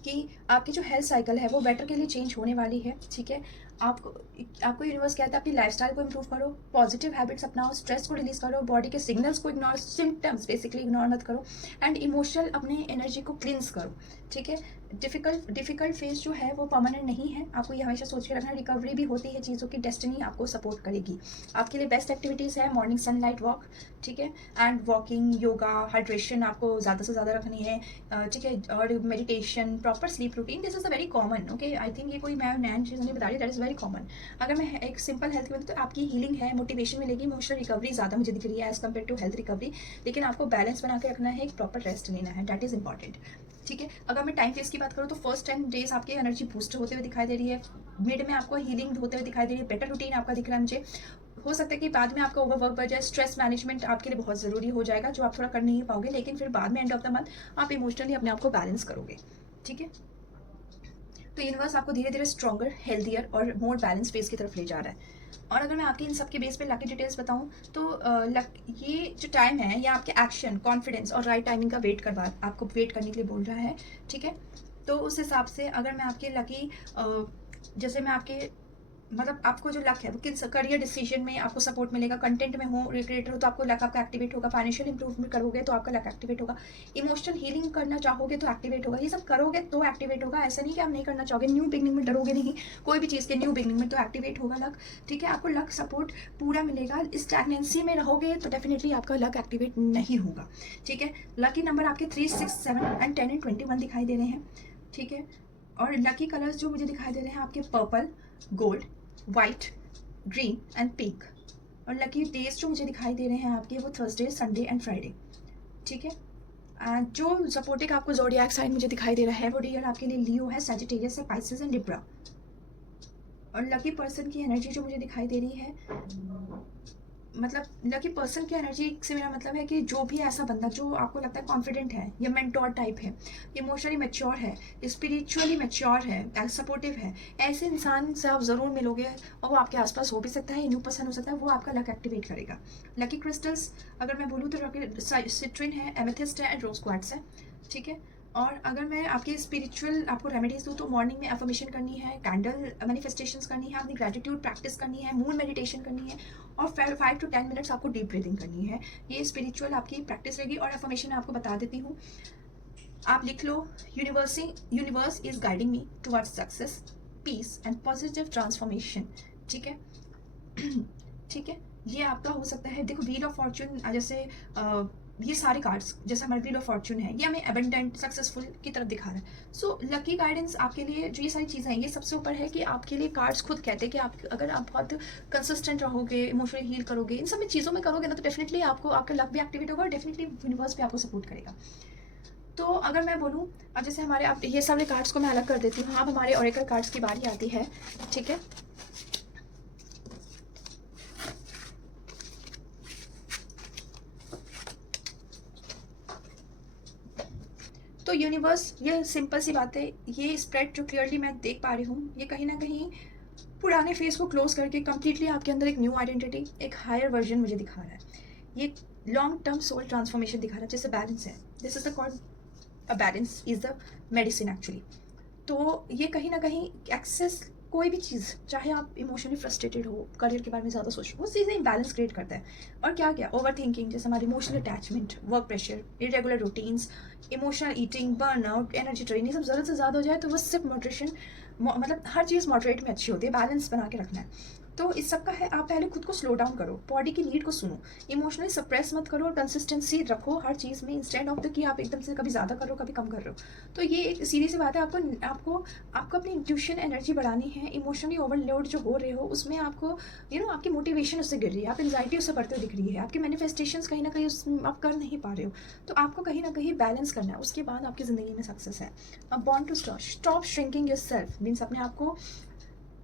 कि आपकी जो हेल्थ साइकिल है वो बेटर के लिए चेंज होने वाली है, ठीक है। आपको यूनिवर्स कहता है अपनी लाइफस्टाइल को इंप्रूव करो, पॉजिटिव हैबिट्स अपनाओ, स्ट्रेस को रिलीज करो, बॉडी के सिग्नल्स को इग्नोर, सिम्टम्स बेसिकली इग्नोर मत करो, एंड इमोशनल अपने एनर्जी को क्लींस करो, ठीक है। डिफिकल्ट फेज जो है वो परमानेंट नहीं है, आपको ये हमेशा सोच के रखना, रिकवरी भी होती है चीज़ों की, डेस्टिनी आपको सपोर्ट करेगी। आपके लिए बेस्ट एक्टिविटीज़ है मॉर्निंग सनलाइट वॉक, ठीक है, एंड वॉकिंग, योगा, हाइड्रेशन आपको ज़्यादा से ज़्यादा रखनी है, ठीक है, और meditation, proper sleep routine, this is a very common, okay. I think ये कोई मैं नैन चीज़ नहीं बता रही, दैट इज़ वेरी कॉमन। अगर मैं एक सिंपल हेल्थ की तो आपकी हीलिंग है, मोटिवेशन मिलेगी, इमोशनल रिकवरी ज़्यादा मुझे दिख रही है as compare to health recovery, लेकिन आपको बैलेंस बना के रखना है, एक प्रॉपर रेस्ट लेना है, दैट इज़ इंपॉर्टेंट, ठीक है। अगर मैं टाइम फेज की बात करूँ तो फर्स्ट 10 डेज आपकी एनर्जी बूस्ट होते हुए दिखाई दे रही है, मिड में आपको हीलिंग होते हुए दिखाई दे रही है, बेटर रूटीन आपका दिख रहा है मुझे। हो सकता है कि बाद में आपका ओवरवर्क बढ़ जाए, स्ट्रेस मैनेजमेंट आपके लिए बहुत ज़रूरी हो जाएगा, जो आप थोड़ा कर नहीं पाओगे, लेकिन फिर बाद में एंड ऑफ द मंथ आप इमोशनली अपने आप को बैलेंस करोगे, ठीक है। तो यूनिवर्स आपको धीरे धीरे स्ट्रॉन्गर, हेल्दियर और मोर बैलेंस फेज की तरफ ले जा रहा है। और अगर मैं आपके इन सब के बेस पे लकी डिटेल्स बताऊं तो ये जो टाइम है ये आपके एक्शन, कॉन्फिडेंस और राइट टाइमिंग का आपको वेट करने के लिए बोल रहा है, ठीक है। तो उस हिसाब से अगर मैं आपके लकी जैसे मैं आपके मतलब आपको जो लक है वो किस करियर डिसीजन में आपको सपोर्ट मिलेगा, कंटेंट में हो, क्रिएटर हो तो आपको लक आपका एक्टिवेट होगा, फाइनेंशियल इंप्रूवमेंट करोगे तो आपका लक एक्टिवेट होगा, इमोशनल हीलिंग करना चाहोगे तो एक्टिवेट होगा, ये सब करोगे तो एक्टिवेट होगा, ऐसा नहीं कि आप नहीं करना चाहोगे, न्यू बिगनिंग में डरोगे नहीं, कोई भी चीज़ के न्यू बिगनिंग में तो एक्टिवेट होगा लक, ठीक है। आपको लक सपोर्ट पूरा मिलेगा, स्टैग्नेंसी में रहोगे तो डेफिनेटली आपका लक एक्टिवेट नहीं होगा, ठीक है। लकी नंबर आपके 3, 6, 7 एंड 10 एंड 21 दिखाई दे रहे हैं, ठीक है। और लकी कलर्स जो मुझे दिखाई दे रहे हैं आपके purple, gold, white, green and pink. और लकी डेज जो मुझे दिखाई दे रहे हैं आपके वो थर्सडे, संडे एंड फ्राइडे, ठीक है। जो सपोर्टिंग आपको ज़ोडिएक साइन मुझे दिखाई दे रहा है वो डियर आपके लिए लियो है, सैजिटेरियस है, पाइसेस एंड लिब्रा, और लकी पर्सन की एनर्जी जो मुझे दिखाई दे रही है, मतलब लकी पर्सन की एनर्जी से मेरा मतलब है कि जो भी ऐसा बंदा जो आपको लगता है कॉन्फिडेंट है या मेंटोर टाइप है, इमोशनली मैच्योर है, स्पिरिचुअली मैच्योर है, सपोर्टिव है, ऐसे इंसान से आप ज़रूर मिलोगे। और वो आपके आसपास हो भी सकता है, न्यू पर्सन हो सकता है, वो आपका लक एक्टिवेट करेगा। लकी क्रिस्टल्स अगर मैं बोलूँ तो सिट्रिन है, एमेथिस्ट है एंड रोज क्वार्ट्ज है, ठीक है। और अगर मैं आपकी स्पिरिचुअल आपको रेमेडीज दूँ तो मॉर्निंग में एफर्मेशन करनी है, कैंडल मैनिफेस्टेशंस करनी है, अपनी ग्रेटिट्यूड प्रैक्टिस करनी है, मून मेडिटेशन करनी है, और 5 to 10 मिनट्स आपको डीप ब्रीदिंग करनी है। ये स्पिरिचुअल आपकी प्रैक्टिस रहेगी। और एफर्मेशन आपको बता देती हूँ, आप लिख लो, universe is guiding me towards success, peace and positive transformation, ठीक है। ठीक है, ये आपका हो सकता है। देखो व्हील ऑफ फॉर्चून जैसे ये सारे कार्ड्स जैसे हमारे व्हील ऑफ फॉर्चून है, ये हमें एबंडेंट सक्सेसफुल की तरफ दिखा रहा है। सो लकी गाइडेंस आपके लिए जो ये सारी चीज़ें हैं, ये सबसे ऊपर है कि आपके लिए कार्ड्स खुद कहते हैं कि आप अगर आप बहुत कंसिस्टेंट रहोगे, इमोशनली हील करोगे, इन सब चीज़ों में करोगे ना, तो डेफिनेटली आपको आपका लक भी एक्टिवेट होगा और डेफिनेटली यूनिवर्स भी आपको सपोर्ट करेगा। तो अगर मैं बोलूँ, जैसे हमारे आप ये सारे कार्ड्स को मैं अलग कर देती हूँ, अब हमारे ओरेकल कार्ड्स की बारी आती है, ठीक है। तो यूनिवर्स, ये सिंपल सी बात है, ये स्प्रेड जो क्लियरली मैं देख पा रही हूँ, ये कहीं ना कहीं पुराने फेस को क्लोज करके कम्प्लीटली आपके अंदर एक न्यू आइडेंटिटी, एक हायर वर्जन मुझे दिखा रहा है। ये लॉन्ग टर्म सोल ट्रांसफॉर्मेशन दिखा रहा है, जैसे बैलेंस है, this is the called a balance is the medicine actually. तो ये कहीं ना कहीं एक्सेस, कोई भी चीज़, चाहे आप इमोशनली फ्रस्ट्रेटेड हो, करियर के बारे में ज़्यादा सोचो, वो चीज़ें बैलेंस क्रिएट करता है। और क्या क्या ओवर थिंकिंग, जैसे हमारी emotional attachment, work pressure, irregular routines, emotional eating, burnout, energy drain, ये सब ज़रूरत से ज़्यादा हो जाए तो वो सिर्फ मॉडरेशन, मतलब हर चीज़ मॉडरेट में अच्छी होती है, बैलेंस बना के रखना है। तो इस सब का है, आप पहले खुद को स्लो डाउन करो, बॉडी की नीड को सुनो, इमोशनली सप्रेस मत करो, और कंसिस्टेंसी रखो हर चीज़ में, इंस्टेड ऑफ द कि आप एकदम से कभी ज़्यादा कर रहे हो कभी कम कर रहे हो। तो ये एक सीधी सी बात है, आपको आपको आपको अपनी इंट्यूशन एनर्जी बढ़ानी है। इमोशनली ओवरलोड जो हो रहे हो उसमें आपको आपकी मोटिवेशन उससे गिर रही है, आप एंजाइटी उससे बढ़ते हुए दिख रही है, आपके मैनिफेस्टेशंस कहीं ना कहीं उस आप कर नहीं पा रहे हो। तो आपको कहीं ना कहीं बैलेंस करना है, उसके बाद आपकी ज़िंदगी में सक्सेस है। अब born to stop shrinking yourself means अपने आप को,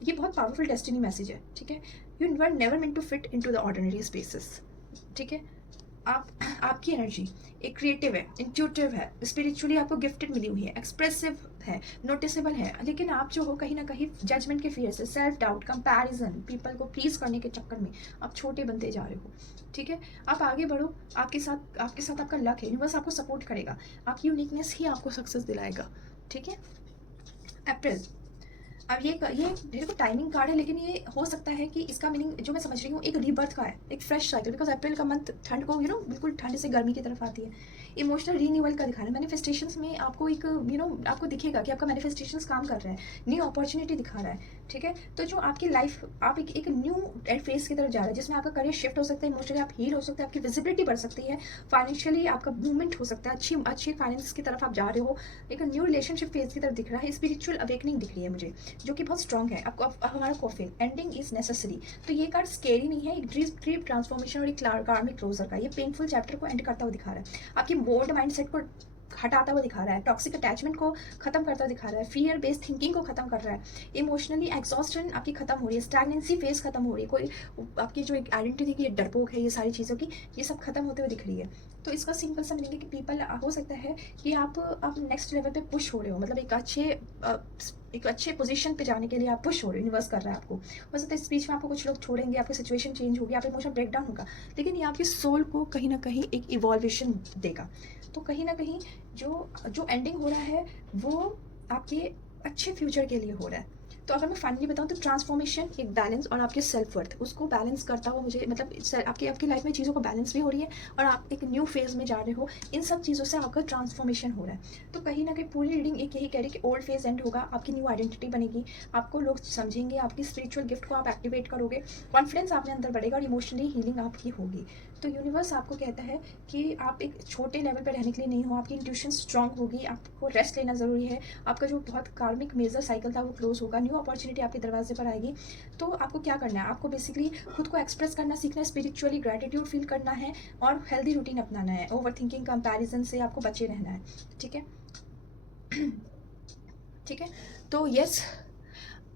ये बहुत पावरफुल डेस्टिनी मैसेज है, ठीक है। You were never mean to fit into the ordinary spaces, ठीक है। आपकी एनर्जी एक क्रिएटिव है, इंट्यूटिव है, स्पिरिचुअली आपको गिफ्टेड मिली हुई है, एक्सप्रेसिव है, नोटिसेबल है, लेकिन आप जो हो कहीं ना कहीं जजमेंट के फियर से, सेल्फ डाउट, कंपैरिजन, पीपल को प्लीज करने के चक्कर में आप छोटे बनते जा रहे हो, ठीक है। आप आगे बढ़ो, आपके साथ आपका लक है, यूनिवर्स आपको सपोर्ट करेगा, आपकी यूनिकनेस ही आपको सक्सेस दिलाएगा, ठीक है। अप्रैल, अब ये देखो टाइमिंग कार्ड है, लेकिन ये हो सकता है कि इसका मीनिंग जो मैं समझ रही हूँ एक रीबर्थ का है, एक फ्रेश साइकिल, बिकॉज अप्रैल का मंथ ठंड को बिल्कुल ठंड से गर्मी की तरफ आती है, इमोशनल रीन्यूअल का दिखा रहा है। मैनिफेस्टेशंस में आपको एक आपको दिखेगा कि आपका मैनिफेस्टेशंस काम कर रहा है, न्यू अपॉर्चुनिटी दिखा रहा है, ठीक है। तो जो आपकी लाइफ, आप एक न्यू फेज की तरफ जा रहे हैं, जिसमें आपका करियर शिफ्ट हो सकता है, इमोशनली आप हील हो सकते हैं, आपकी विजिबिलिटी बढ़ सकती है, फाइनेंशियली आपका मूवमेंट हो सकता है, अच्छी फाइनेंस की तरफ आप जा रहे हो, एक न्यू रिलेशनशिप फेज की तरफ दिख रहा है, स्पिरिचुअल अवेकनिंग दिख रही है मुझे, जो कि बहुत स्ट्रॉन्ग है। आपको हमारा कॉफिन एंडिंग इज नेसेसरी, तो ये कार्ड स्केरी नहीं है, एक डीप ट्रांसफॉर्मेशन और एक कार्मिक क्लोजर का, ये पेनफुल चैप्टर को एंड करता हुआ दिखा रहा है, आपकी बोल्ड माइंडसेट को हटाता हुआ दिखा रहा है, टॉक्सिक अटैचमेंट को खत्म करता हुआ दिखा रहा है, फियर बेस्ड थिंकिंग को खत्म कर रहा है, इमोशनली एग्जॉस्टन आपकी खत्म हो रही है, स्टैग्नेंसी फेस खत्म हो रही है, कोई आपकी जो एक आइडेंटिटी की डरपोक है, ये सारी चीज़ों की, ये सब खत्म होते हुए दिख रही है। तो इसका सिंपल सा मीनिंग है कि पीपल, हो सकता है कि आप नेक्स्ट लेवल पे पुश हो रहे हो, मतलब एक अच्छे पोजीशन पे जाने के लिए आप पुश हो रहे हो, यूनिवर्स कर रहा है आपको। हो सकता है इस बीच में आपको कुछ लोग छोड़ेंगे, आपकी सिचुएशन चेंज होगी, आप इमोशनल ब्रेकडाउन होगा, लेकिन ये आपकी सोल को कहीं ना कहीं एक इवॉल्वेशन देगा। तो कहीं ना कहीं जो एंडिंग हो रहा है वो आपके अच्छे फ्यूचर के लिए हो रहा है। तो अगर मैं फाइनली बताऊँ तो ट्रांसफॉर्मेशन, एक बैलेंस और आपके सेल्फ वर्थ, उसको बैलेंस करता हुआ मुझे, मतलब आपकी लाइफ में चीज़ों को बैलेंस भी हो रही है और आप एक न्यू फेज में जा रहे हो, इन सब चीज़ों से आपका ट्रांसफॉर्मेशन हो रहा है। तो कहीं ना कहीं पूरी रीडिंग एक यही कह रही है कि ओल्ड फेज एंड होगा, आपकी न्यू आइडेंटिटी बनेगी, आपको लोग समझेंगे, आपकी स्पिरिचुअल गिफ्ट को आप एक्टिवेट करोगे, कॉन्फिडेंस आपने अंदर बढ़ेगा और इमोशनली हीलिंग आपकी होगी। तो यूनिवर्स आपको कहता है कि आप एक छोटे लेवल पर रहने के लिए नहीं हो, आपकी इंट्यूशन स्ट्रांग होगी, आपको रेस्ट लेना ज़रूरी है, आपका जो बहुत कार्मिक मेजर साइकिल था वो क्लोज होगा, न्यू अपॉर्चुनिटी आपके दरवाजे पर आएगी। तो आपको क्या करना है, आपको बेसिकली खुद को एक्सप्रेस करना सीखना है, स्पिरिचुअली ग्रेटिट्यूड फील करना है और हेल्दी रूटीन अपनाना है, ओवर थिंकिंग कंपैरिजन से आपको बचे रहना है, ठीक है। ठीक है, तो यस,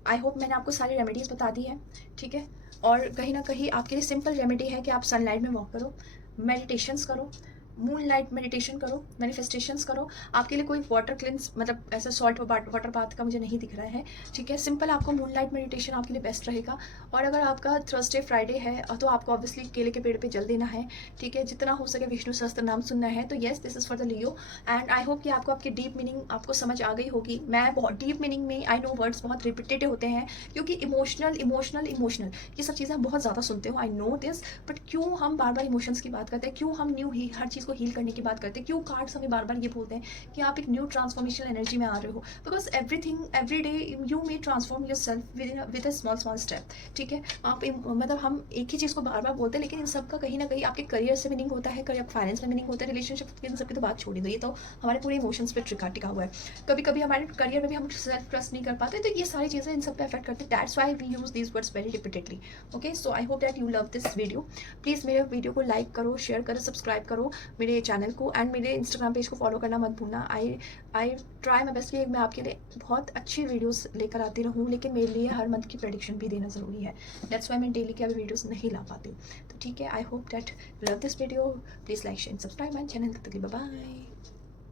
आई होप मैंने आपको सारी रेमेडीज़ बता दी है, ठीक है। और कहीं ना कहीं आपके लिए सिंपल रेमेडी है कि आप सनलाइट में वॉक करो, मेडिटेशंस करो, मून लाइट मेडिटेशन करो, मैनिफेस्टेशंस करो। आपके लिए कोई वाटर क्लिन्स मतलब ऐसा सॉल्ट वाटर बाथ का मुझे नहीं दिख रहा है, ठीक है। सिंपल आपको मून लाइट मेडिटेशन आपके लिए बेस्ट रहेगा। और अगर आपका थर्सडे फ्राइडे है तो आपको ऑब्वियसली केले के पेड़ पे जल देना है, ठीक है। जितना हो सके विष्णु सहस्त्र नाम सुनना है। तो yes, this is for the Leo. And I hope कि आपको आपकी डीप मीनिंग आपको समझ आ गई होगी। मैं बहुत डीप मीनिंग में, आई नो वर्ड्स बहुत रिपीटेटिव होते हैं क्योंकि इमोशनल इमोशनल इमोशनल ये सब चीज़ें बहुत ज़्यादा सुनते हो, आई नो दिस। बट क्यों हम बार बार इमोशंस की बात करते हैं, क्यों हम न्यू ही हर चीज़ को हील करने की बात करते हैं, क्यों कार्ड्स हमें बार बार ये बोलते हैं कि आप एक न्यू ट्रांसफॉर्मेशन एनर्जी में आ रहे हो। Because everything every day you may transform your self with a small small step, ठीक है। आप मतलब हम एक ही चीज़ को बार बार बोलते हैं, लेकिन इन सब का कहीं ना कहीं आपके करियर से मीनिंग होता है, करियर फाइनेंस में मीनिंग होता है, रिलेशनशिप इन सब की तो बात छोड़ दो, ये तो हमारे पूरे इमोशंस पे टिका हुआ है। कभी कभी हमारे करियर में भी हम सेल्फ ट्रस्ट नहीं कर पाते, तो ये सारी चीज़ें इन सब पे अफेक्ट करती है। That's why we use these words very repeatedly. Okay, so I hope that you love this video. Please मेरे वीडियो को लाइक करो, शेयर करो, सब्सक्राइब करो मेरे चैनल को, एंड मेरे इंस्टाग्राम पेज को फॉलो करना मत भूलना। आई ट्राई माई बेस्ट कि मैं आपके लिए बहुत अच्छी वीडियोस लेकर आती रहूँ, लेकिन मेरे लिए हर मंथ की प्रेडिक्शन भी देना ज़रूरी है। दैट्स वाई मैं डेली के अभी वीडियोस नहीं ला पाती हूँ। तो ठीक है, आई hope that you love this video. Please like share subscribe my channel. तब तक के लिए बाय बाय।